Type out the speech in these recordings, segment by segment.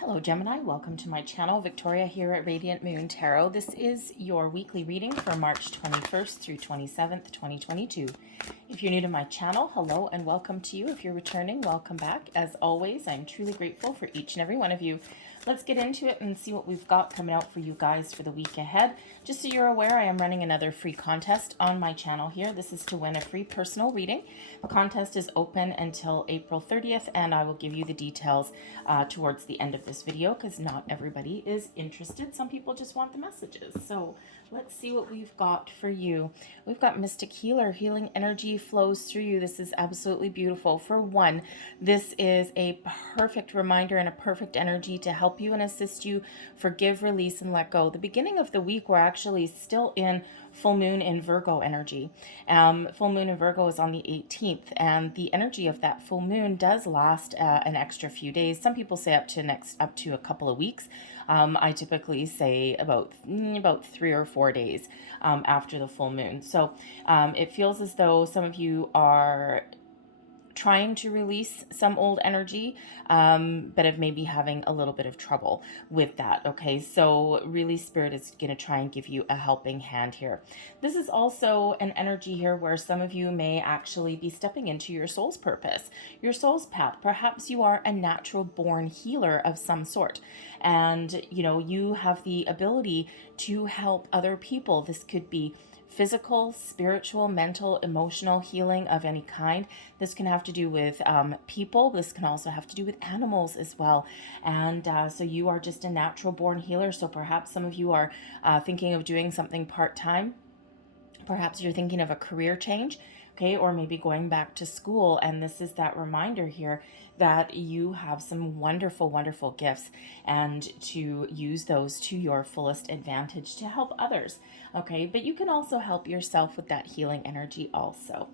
Hello Gemini, welcome to my channel. Victoria here at Radiant Moon Tarot. This is your weekly reading for March 21st through 27th, 2022. If you're new to my channel, hello and welcome to you. If you're returning, welcome back. As always, I'm truly grateful for each and every one of you. Let's get into it and see what we've got coming out for you guys for the week ahead. Just so you're aware, I am running another free contest on my channel here. This is to win a free personal reading. The contest is open until April 30th, and I will give you the details towards the end of this video because not everybody is interested. Some people just want the messages. So let's see what we've got for you. We've got Mystic Healer. Healing energy flows through you. This is absolutely beautiful. For one, this is a perfect reminder and a perfect energy to help you and assist you forgive, release, and let go. The beginning of the week, we're actually still in full moon in Virgo energy. Full moon in Virgo is on the 18th, and the energy of that full moon does last an extra few days. Some people say up to a couple of weeks. I typically say about 3 or 4 days after the full moon. So it feels as though some of you are trying to release some old energy, but of maybe having a little bit of trouble with that. Okay, so really Spirit is going to try and give you a helping hand here. This is also an energy here where some of you may actually be stepping into your soul's purpose, your soul's path. Perhaps you are a natural born healer of some sort, and you have the ability to help other people. This could be physical, spiritual, mental, emotional healing of any kind. This can have to do with people. This can also have to do with animals as well. And so you are just a natural born healer. So perhaps some of you are thinking of doing something part-time. Perhaps you're thinking of a career change. Okay, or maybe going back to school, and this is that reminder here that you have some wonderful, wonderful gifts, and to use those to your fullest advantage to help others. Okay, but you can also help yourself with that healing energy also.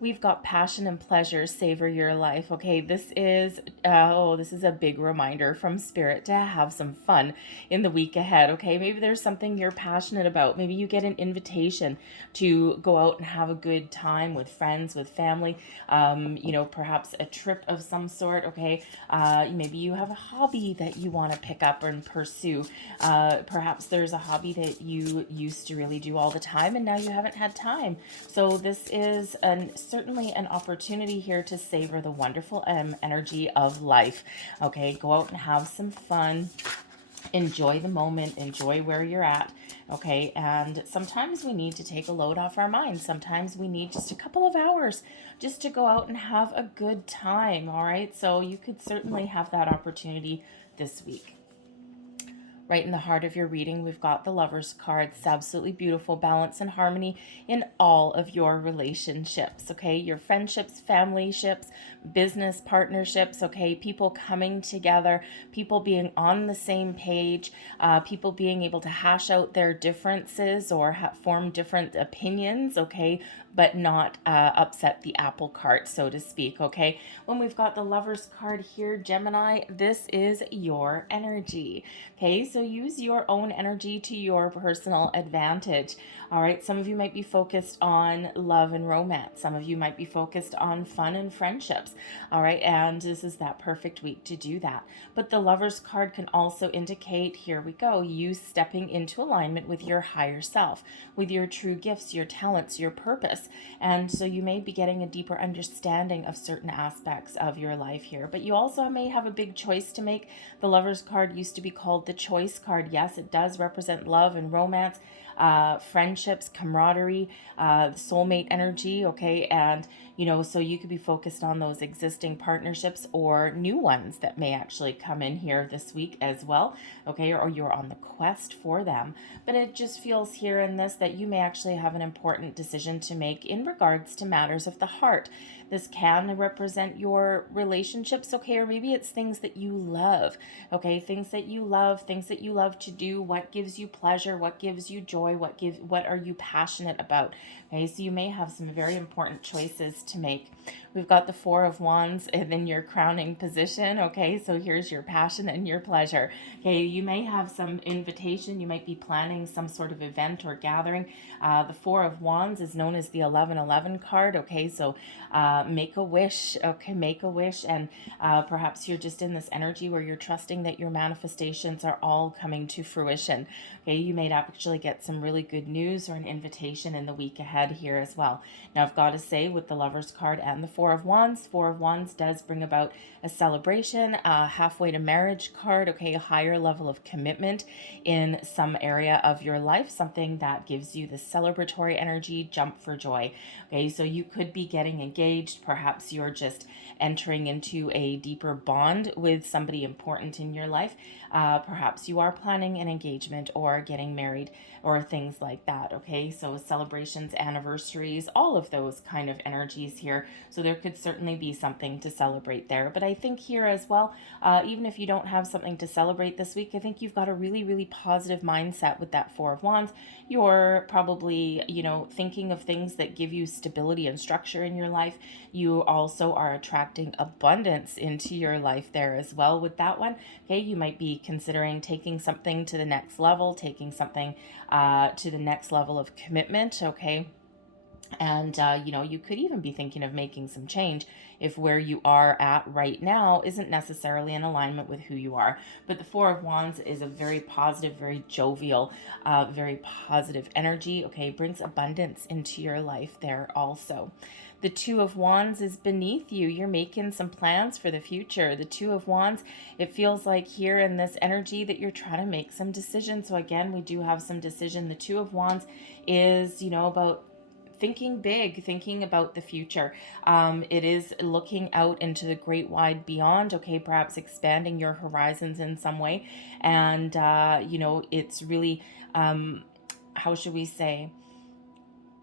We've got passion and pleasure, savor your life. Okay, this is a big reminder from Spirit to have some fun in the week ahead. Okay, maybe there's something you're passionate about. Maybe you get an invitation to go out and have a good time with friends, with family. Perhaps a trip of some sort. Okay, maybe you have a hobby that you want to pick up and pursue. Perhaps there's a hobby that you used to really do all the time, and now you haven't had time. So this is certainly an opportunity here to savor the wonderful energy of life. Okay, go out and have some fun. Enjoy the moment. Enjoy where you're at. Okay, and sometimes we need to take a load off our minds. Sometimes we need just a couple of hours just to go out and have a good time. All right, so you could certainly have that opportunity this week. Right in the heart of your reading, we've got the Lover's card. It's absolutely beautiful. Balance and harmony in all of your relationships, okay? Your friendships, family ships, business partnerships, okay? People coming together, people being on the same page, people being able to hash out their differences or form different opinions, okay? But not upset the apple cart, so to speak, okay? When we've got the Lover's card here, Gemini, this is your energy, okay? So use your own energy to your personal advantage. All right, some of you might be focused on love and romance. Some of you might be focused on fun and friendships. All right, and this is that perfect week to do that. But the Lover's card can also indicate, here we go, you stepping into alignment with your higher self, with your true gifts, your talents, your purpose. And so you may be getting a deeper understanding of certain aspects of your life here. But you also may have a big choice to make. The Lover's card used to be called the Choice card. Yes, it does represent love and romance, friendships, camaraderie, soulmate energy, okay? And so you could be focused on those existing partnerships or new ones that may actually come in here this week as well, okay? Or you're on the quest for them. But it just feels here in this that you may actually have an important decision to make in regards to matters of the heart. This can represent your relationships, okay? Or maybe it's things that you love, okay? Things that you love to do, what gives you pleasure, what gives you joy, joy? What are you passionate about? Okay, so you may have some very important choices to make. We've got the Four of Wands and then your crowning position. Okay, so here's your passion and your pleasure. Okay, you may have some invitation. You might be planning some sort of event or gathering. The Four of Wands is known as the 1111 card. Okay, so make a wish. Okay, make a wish. And perhaps you're just in this energy where you're trusting that your manifestations are all coming to fruition. Okay, you may actually get some really good news or an invitation in the week ahead here as well. Now, I've got to say, with the Lover's card and the Four of Wands does bring about a celebration, halfway to marriage card, okay, a higher level of commitment in some area of your life, something that gives you the celebratory energy, jump for joy. Okay, so you could be getting engaged. Perhaps you're just entering into a deeper bond with somebody important in your life. Perhaps you are planning an engagement or getting married or things like that. Okay, so celebrations, anniversaries, all of those kind of energies here. So there could certainly be something to celebrate there. But I think here as well, even if you don't have something to celebrate this week, I think you've got a really, really positive mindset with that Four of Wands. You're probably, thinking of things that give you stability and structure in your life. You also are attracting abundance into your life there as well with that one. Okay, you might be considering taking something to the next level, taking something to the next level of commitment. Okay. And, you could even be thinking of making some change if where you are at right now isn't necessarily in alignment with who you are. But the Four of Wands is a very positive, very jovial, very positive energy. Okay, brings abundance into your life there also. The Two of Wands is beneath you. You're making some plans for the future. The Two of Wands, it feels like here in this energy that you're trying to make some decisions. So again, we do have some decision. The Two of Wands is, about thinking big, thinking about the future. It is looking out into the great wide beyond, okay, perhaps expanding your horizons in some way. And, it's really, how should we say,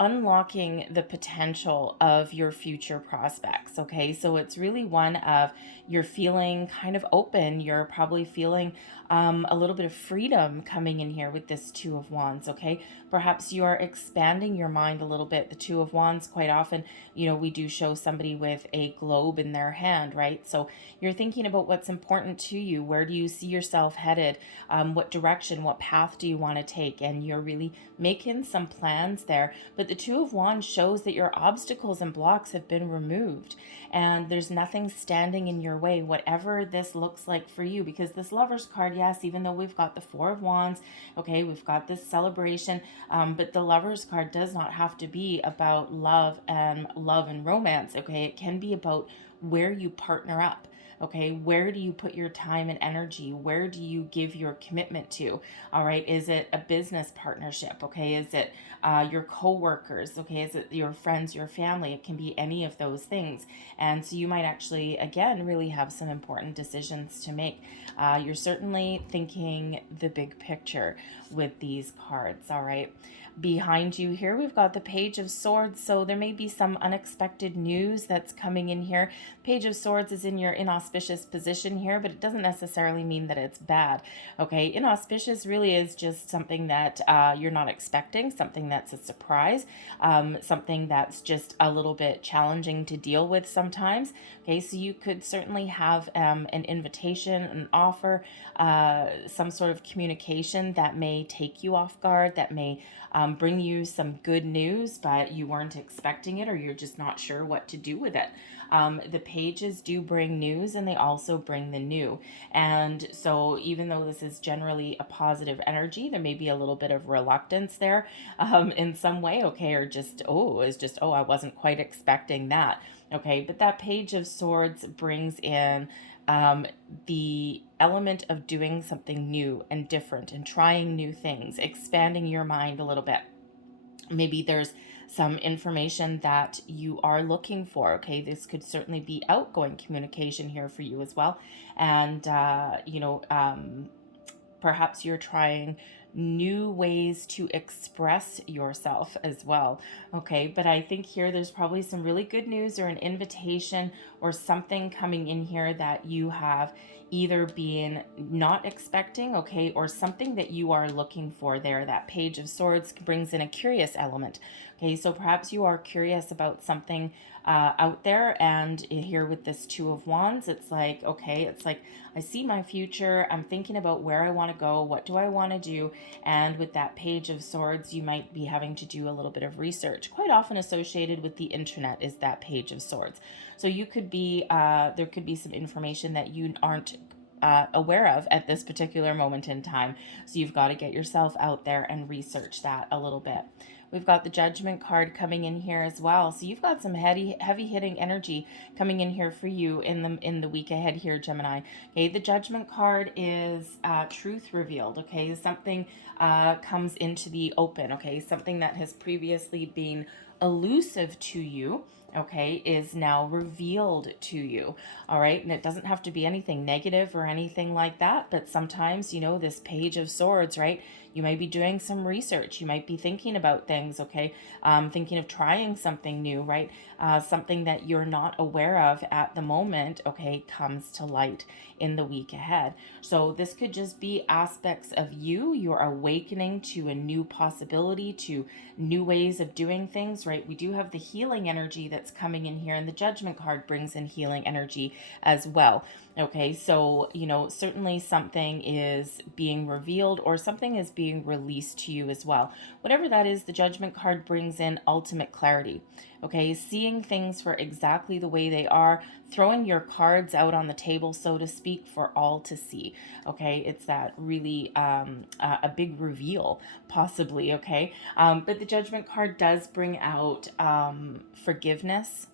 unlocking the potential of your future prospects. Okay, so it's really one of you're feeling kind of open. You're probably feeling a little bit of freedom coming in here with this Two of Wands. Okay, perhaps you are expanding your mind a little bit. The Two of Wands, quite often, we do show somebody with a globe in their hand, right? So you're thinking about what's important to you. Where do you see yourself headed? What direction, what path do you want to take? And you're really making some plans there. But the Two of Wands shows that your obstacles and blocks have been removed and there's nothing standing in your way, whatever this looks like for you. Because this Lover's card, yes, even though we've got the Four of Wands, okay, we've got this celebration, but the Lover's card does not have to be about love and romance, okay? It can be about where you partner up. Okay, where do you put your time and energy? Where do you give your commitment to? All right, is it a business partnership? Okay, is it your coworkers? Okay, is it your friends, your family? It can be any of those things. And so you might actually, again, really have some important decisions to make. You're certainly thinking the big picture with these cards, all right? Behind you here, we've got the Page of Swords. So there may be some unexpected news that's coming in here. Page of Swords is in your inauspicious position here, but it doesn't necessarily mean that it's bad. Okay, inauspicious really is just something that you're not expecting, something that's a surprise, something that's just a little bit challenging to deal with sometimes. Okay, so you could certainly have an invitation, an offer, some sort of communication that may take you off guard, that may bring you some good news, but you weren't expecting it or you're just not sure what to do with it. The pages do bring news and they also bring the new. And so even though this is generally a positive energy, there may be a little bit of reluctance there in some way, okay, or just, I wasn't quite expecting that. Okay, but that Page of Swords brings in the element of doing something new and different and trying new things, expanding your mind a little bit. Maybe there's some information that you are looking for. Okay, this could certainly be outgoing communication here for you as well. And, perhaps you're trying new ways to express yourself as well. Okay, but I think here there's probably some really good news or an invitation or something coming in here that you have either being not expecting, okay, or something that you are looking for there. That Page of Swords brings in a curious element. Okay, so perhaps you are curious about something out there, and here with this Two of Wands, it's like, okay, it's like, I see my future, I'm thinking about where I want to go, what do I want to do, and with that Page of Swords, you might be having to do a little bit of research. Quite often associated with the internet is that Page of Swords. So you could be, there could be some information that you aren't aware of at this particular moment in time. So you've got to get yourself out there and research that a little bit. We've got the Judgment card coming in here as well. So you've got some heavy hitting energy coming in here for you in the week ahead here, Gemini. Okay, the Judgment card is truth revealed. Okay, something comes into the open. Okay, something that has previously been elusive to you, okay, is now revealed to you. All right, and it doesn't have to be anything negative or anything like that, but sometimes, you know, this Page of Swords, right, you might be doing some research, you might be thinking about things, okay, thinking of trying something new, right, something that you're not aware of at the moment, okay, comes to light in the week ahead. So this could just be aspects of you. You're awakening to a new possibility, to new ways of doing things, right? We do have the healing energy that's coming in here, and the Judgment card brings in healing energy as well. Okay, so, you know, certainly something is being revealed or something is being released to you as well. Whatever that is, the Judgment card brings in ultimate clarity. Okay, seeing things for exactly the way they are, throwing your cards out on the table, so to speak, for all to see. Okay, it's that really a big reveal, possibly. Okay, but the Judgment card does bring out forgiveness,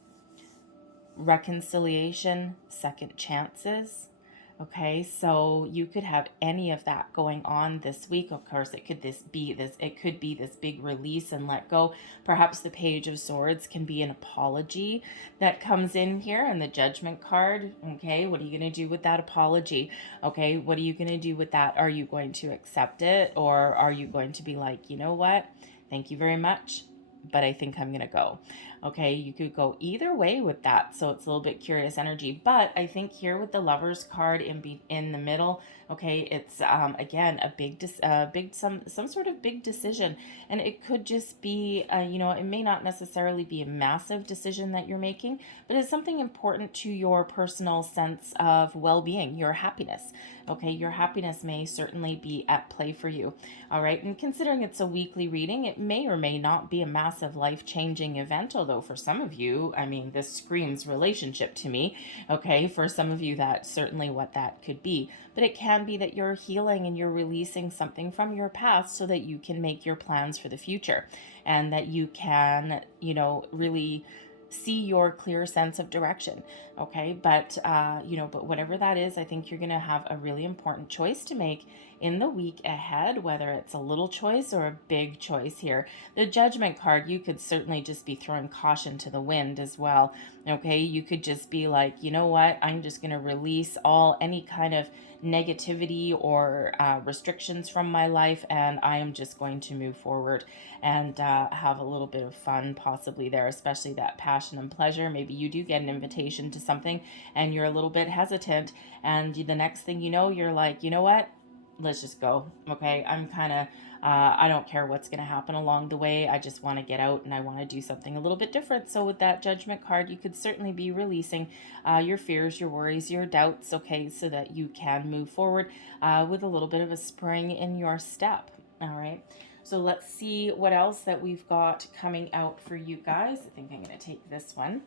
reconciliation, second chances. Okay, so you could have any of that going on this week. Of course, it could be this big release and let go. Perhaps the Page of Swords can be an apology that comes in here, and the Judgment card. Okay, what are you going to do with that apology? Okay, what are you going to do with that? Are you going to accept it, or are you going to be like, you know what? Thank you very much, but I think I'm going to go. Okay, you could go either way with that. So it's a little bit curious energy. But I think here with the Lovers card in the middle, okay, it's again a some sort of big decision, and it could just be you know, it may not necessarily be a massive decision that you're making, but it's something important to your personal sense of well-being, your happiness. Okay, your happiness may certainly be at play for you. All right, and considering it's a weekly reading, it may or may not be a massive life-changing event, although for some of you, I mean, this screams relationship to me. Okay, for some of you, that's certainly what that could be. But it can be that you're healing and you're releasing something from your past so that you can make your plans for the future, and that you can, you know, really see your clear sense of direction. Okay, but you know, but whatever that is, I think you're going to have a really important choice to make in the week ahead, whether it's a little choice or a big choice here. The Judgment card, you could certainly just be throwing caution to the wind as well. Okay, you could just be like, you know what, I'm just going to release any kind of negativity or restrictions from my life, and I am just going to move forward and have a little bit of fun possibly there, especially that passion and pleasure. Maybe you do get an invitation to something and you're a little bit hesitant, and the next thing you know, you're like, you know what, let's just go. Okay, I'm kind of I don't care what's going to happen along the way. I just want to get out and I want to do something a little bit different. So with that Judgment card, you could certainly be releasing your fears, your worries, your doubts, okay, so that you can move forward with a little bit of a spring in your step. All right, so let's see what else that we've got coming out for you guys. I think I'm going to take this one.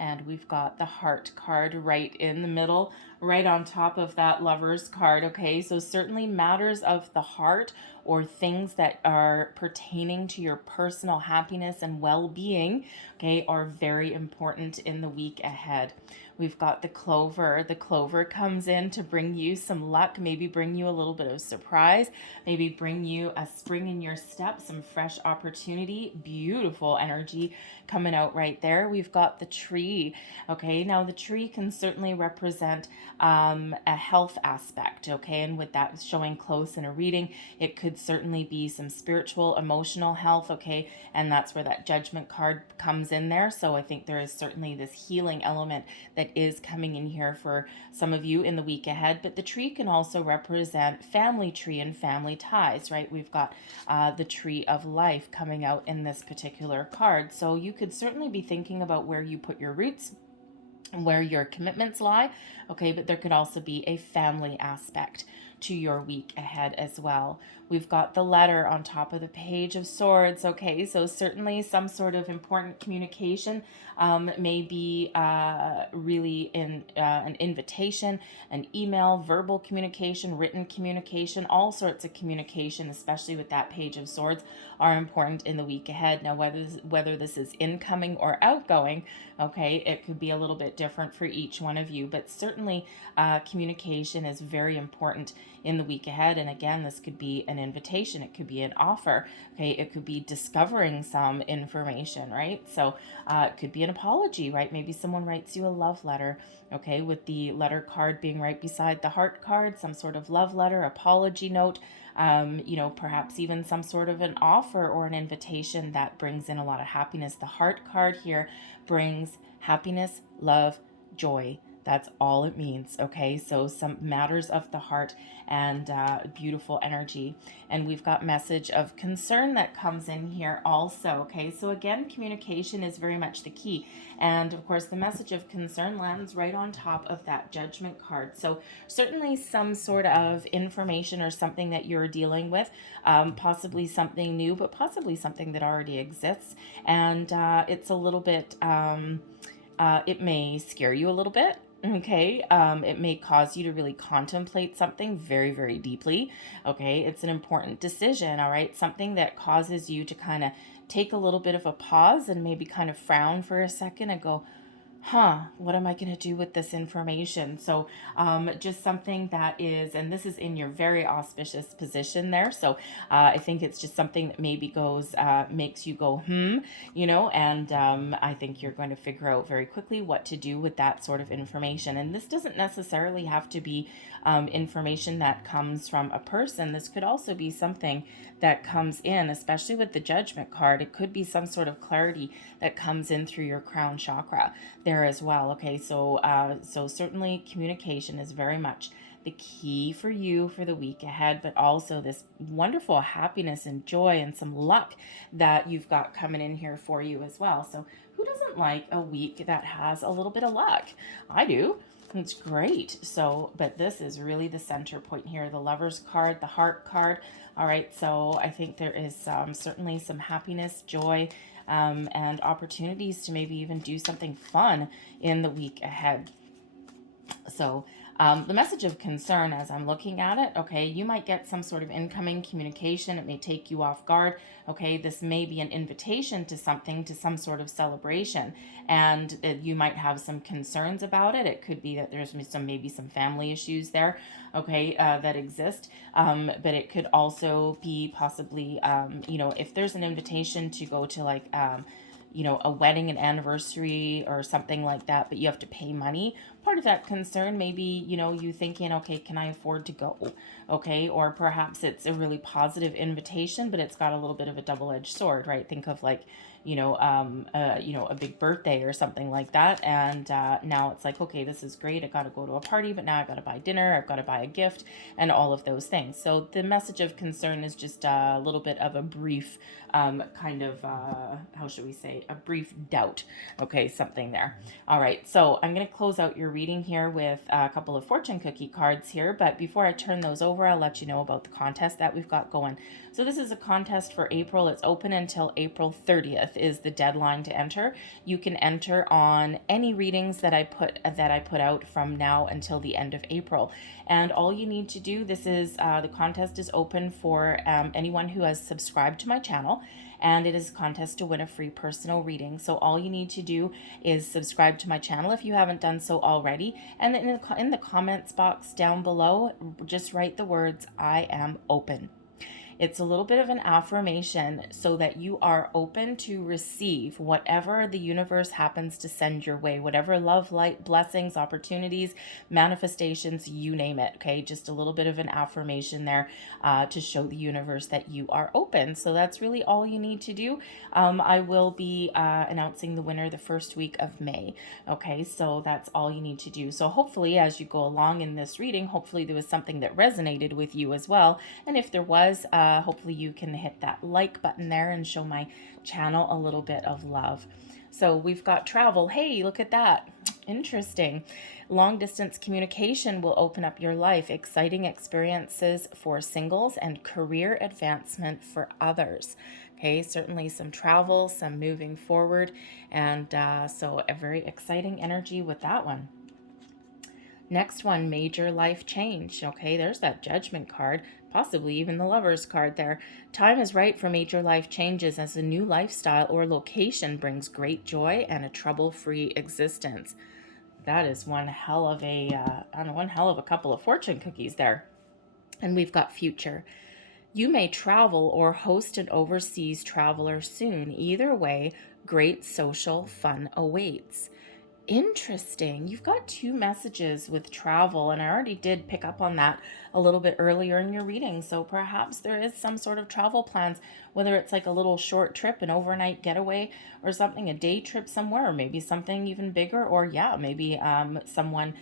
And we've got the Heart card right in the middle, right on top of that Lovers card. Okay, so certainly matters of the heart or things that are pertaining to your personal happiness and well-being, okay, are very important in the week ahead. We've got the clover. The clover comes in to bring you some luck, maybe bring you a little bit of surprise, maybe bring you a spring in your step, some fresh opportunity, beautiful energy coming out right there. We've got the tree. Okay, now the tree can certainly represent a health aspect. Okay, and with that showing close in a reading, it could certainly be some spiritual, emotional health. Okay, and that's where that judgment card comes in there. So I think there is certainly this healing element that is coming in here for some of you in the week ahead. But the tree can also represent family tree and family ties, right? We've got the tree of life coming out in this particular card. So you could certainly be thinking about where you put your roots, where your commitments lie. Okay, but there could also be a family aspect to your week ahead as well. We've got the letter on top of the Page of Swords. Okay, so certainly some sort of important communication may be really in an invitation, an email, verbal communication, written communication, all sorts of communication, especially with that Page of Swords, are important in the week ahead. Now, whether this is incoming or outgoing, okay, it could be a little bit different for each one of you, but certainly communication is very important in the week ahead. And again, this could be an invitation, it could be an offer, okay, it could be discovering some information, right? So it could be an apology, right? Maybe someone writes you a love letter, okay, with the letter card being right beside the heart card, some sort of love letter, apology note, perhaps even some sort of an offer or an invitation that brings in a lot of happiness. The heart card here brings happiness, love, joy. That's all it means, okay? So some matters of the heart and beautiful energy. And we've got message of concern that comes in here also, okay? So again, communication is very much the key. And of course, the message of concern lands right on top of that judgment card. So certainly some sort of information or something that you're dealing with, possibly something new, but possibly something that already exists. And it's a little bit, it may scare you a little bit. Okay, it may cause you to really contemplate something very, very deeply. Okay, it's an important decision, all right? Something that causes you to kind of take a little bit of a pause and maybe kind of frown for a second and go, what am I going to do with this information? So just something that is, and this is in your very auspicious position there. So I think it's just something that maybe goes, makes you go, and I think you're going to figure out very quickly what to do with that sort of information. And this doesn't necessarily have to be information that comes from a person. This could also be something that comes in, especially with the judgment card. It could be some sort of clarity that comes in through your crown chakra there as well. Okay, so certainly communication is very much the key for you for the week ahead, but also this wonderful happiness and joy and some luck that you've got coming in here for you as well. So who doesn't like a week that has a little bit of luck? I do. It's great. So, but this is really the center point here, the Lover's card, the Heart card. All right, so I think there is certainly some happiness, joy, and opportunities to maybe even do something fun in the week ahead. So the message of concern, as I'm looking at it, okay, you might get some sort of incoming communication. It may take you off guard. Okay, this may be an invitation to something, to some sort of celebration, and you might have some concerns about it. It could be that there's maybe some family issues there, okay, that exist, but it could also be possibly, if there's an invitation to go to like, a wedding, an anniversary or something like that, but you have to pay money. Part of that concern, maybe, you thinking, okay, can I afford to go? Okay. Or perhaps it's a really positive invitation, but it's got a little bit of a double-edged sword, right? Think of like, a big birthday or something like that. And now it's like, okay, this is great. I got to go to a party, but now I got to buy dinner. I've got to buy a gift and all of those things. So the message of concern is just a little bit of a brief kind of, how should we say, a brief doubt. Okay, something there. All right, so I'm going to close out your reading here with a couple of fortune cookie cards here. But before I turn those over, I'll let you know about the contest that we've got going. So this is a contest for April. It's open until April 30th is the deadline to enter. You can enter on any readings that I put out from now until the end of April. And all you need to do, this is the contest is open for anyone who has subscribed to my channel and it is a contest to win a free personal reading. So all you need to do is subscribe to my channel if you haven't done so already, and then in the comments box down below, just write the words, "I am open." It's a little bit of an affirmation so that you are open to receive whatever the universe happens to send your way, whatever love, light, blessings, opportunities, manifestations, you name it. Okay, just a little bit of an affirmation there to show the universe that you are open. So that's really all you need to do. I will be announcing the winner the first week of May. Okay, so that's all you need to do. So hopefully, as you go along in this reading, hopefully there was something that resonated with you as well. And if there was, hopefully you can hit that like button there and show my channel a little bit of love. So we've got travel. Hey, look at that. Interesting. Long distance communication will open up your life. Exciting experiences for singles and career advancement for others. Okay, certainly some travel, some moving forward, and so a very exciting energy with that one. Next one, major life change. Okay, there's that Judgment card, possibly even the Lover's card there. Time is right for major life changes as a new lifestyle or location brings great joy and a trouble-free existence. That is one hell of a couple of fortune cookies there. And we've got future. You may travel or host an overseas traveler soon. Either way, great social fun awaits. Interesting. You've got two messages with travel, and I already did pick up on that a little bit earlier in your reading. So perhaps there is some sort of travel plans, whether it's like a little short trip, an overnight getaway or something, a day trip somewhere, or maybe something even bigger, or yeah, maybe someone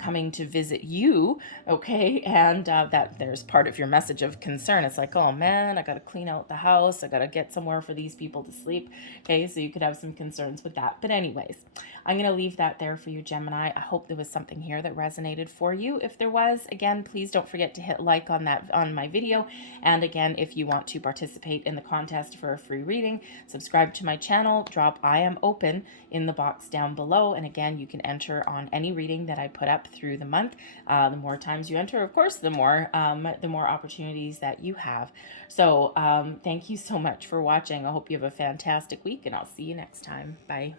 coming to visit you, okay? And that there's part of your message of concern. It's like, oh man, I got to clean out the house. I got to get somewhere for these people to sleep, okay? So you could have some concerns with that. But anyways, I'm going to leave that there for you, Gemini. I hope there was something here that resonated for you. If there was, again, please don't forget to hit like on my video. And again, if you want to participate in the contest for a free reading, subscribe to my channel, drop "I am open" in the box down below. And again, you can enter on any reading that I put up through the month. The more times you enter, of course, the more opportunities that you have. So thank you so much for watching. I hope you have a fantastic week, and I'll see you next time. Bye.